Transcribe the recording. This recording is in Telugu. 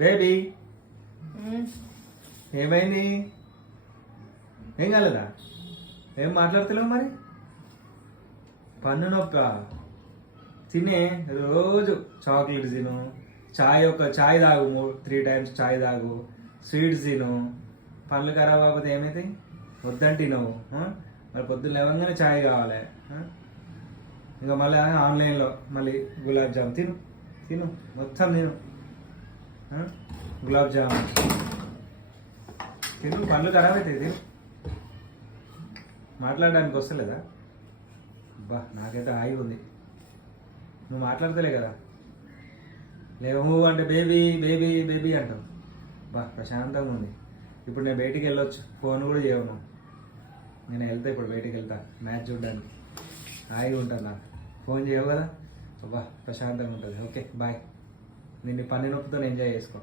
బేబీ ఏమైంది? ఏం కాలేదా? ఏం మాట్లాడతలేవు మరి? పన్ను నొప్ప. తినే రోజు చాక్లెట్ తిను, చాయ్ తాగు, 3 times చాయ్ తాగు, స్వీట్స్ తిను. పళ్ళు ఖరాబ్ అవ్వకపోతే ఏమవుతాయి? వద్దంటే నువ్వు మరి పొద్దున్న లేవగానే చాయ్ కావాలి. ఇంకా మళ్ళీ ఆన్లైన్లో మళ్ళీ గులాబ్ జామ్ తిను మొత్తం తిను. గులాబ్ జామ్ తిను, పళ్ళు ఖరాబ్ అవుతాయి. తిను. మాట్లాడడానికి వస్తలేదా? బా నాకైతే హాయిగా ఉంది. నువ్వు మాట్లాడతలే కదా, లేవు అంటే బేబీ బేబీ బేబీ అంటావు. బా ప్రశాంతంగా ఉంది. ఇప్పుడు నేను బయటికి వెళ్ళొచ్చు, ఫోన్ కూడా చేయను. నేను వెళ్తా, ఇప్పుడు బయటికి వెళ్తా మ్యాచ్ చూడడానికి. హాయిగా ఉంటాను. నాకు ఫోన్ చేయవు కదా, బా ప్రశాంతంగా ఉంటుంది. Okay bye. నేను పని నొప్పితో ఎంజాయ్ చేసుకో.